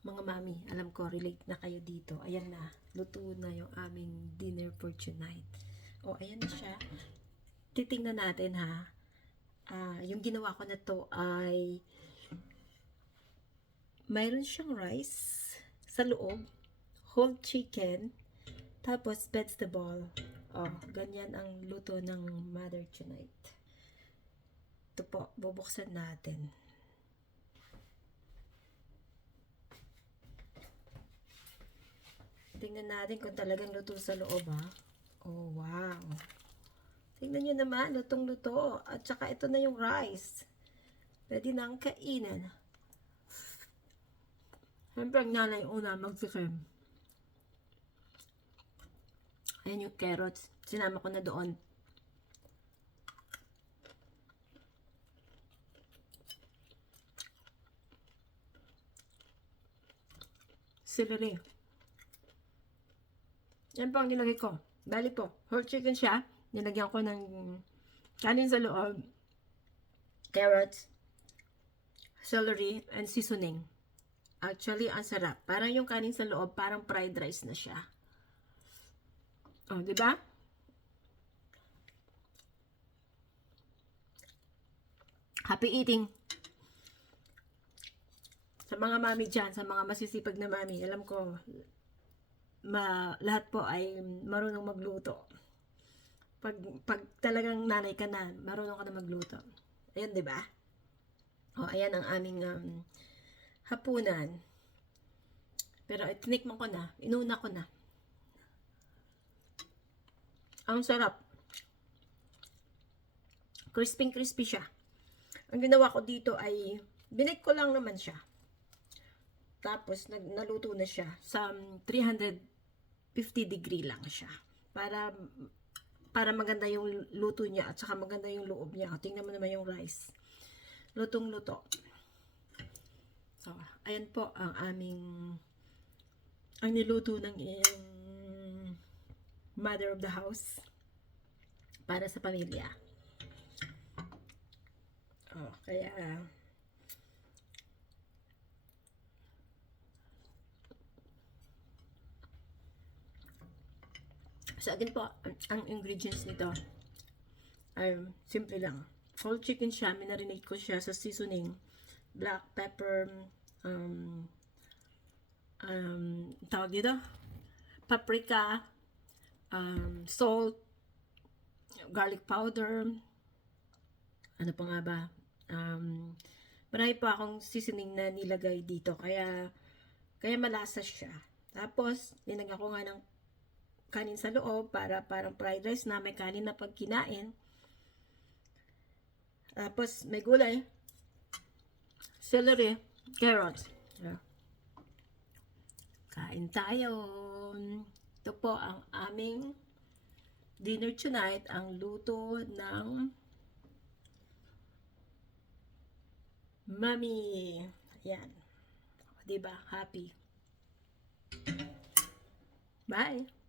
Mga mami, alam ko, relate na kayo dito. Ayan na, luto na yung aming dinner for tonight. O, ayan na siya. Titingnan natin ha. Yung ginawa ko na to ay mayroon siyang rice sa loob, whole chicken, tapos vegetable. Oh, ganyan ang luto ng mother tonight. Ito po, bubuksan natin. Tingnan natin kung talagang luto sa loob, ha. Oh, wow. Tingnan nyo naman, lutong-luto. At saka ito na yung rice. Pwede na ang kainin. Siyempre, ang nanay una magsikim. Ayan yung carrots. Sinama ko na doon. Celery. Yan po ang nilagay ko. Bali po, whole chicken siya. Nilagyan ko ng kanin sa loob, carrots, celery, and seasoning. Actually, ang sarap. Parang yung kanin sa loob, parang fried rice na siya. Oh, di ba? Happy eating! Sa mga mami dyan, sa mga masisipag na mami, alam ko, lahat po ay marunong magluto. Pag talagang nanay ka na, marunong ka na magluto. Ayan, di ba? O, ayan ang aming hapunan. Pero tinikman ko na, inuna ko na. Ang sarap. Crispy siya. Ang ginawa ko dito ay, binake ko lang naman siya. Tapos, naluto na siya. Sa 350 degree lang siya. Para maganda yung luto niya at saka maganda yung loob niya. Tingnan mo naman yung rice. Lutong-luto. So, ayan po ang ang niluto ng mother of the house para sa pamilya. Oh, kaya sa akin po, ang ingredients nito ay simple lang. Whole chicken siya, minarinate ko siya sa seasoning, black pepper, tawag dito, paprika, salt, garlic powder, ano pa nga ba, marami pa akong seasoning na nilagay dito, kaya malasa siya. Tapos, nilagyan ko nga ng kanin sa loob para parang fried rice na may kanin na pag kinain. Tapos may gulay, celery, carrots. Kain tayo. Ito po ang aming dinner tonight, ang luto ng Mami. Yan. Diba? Happy. Bye.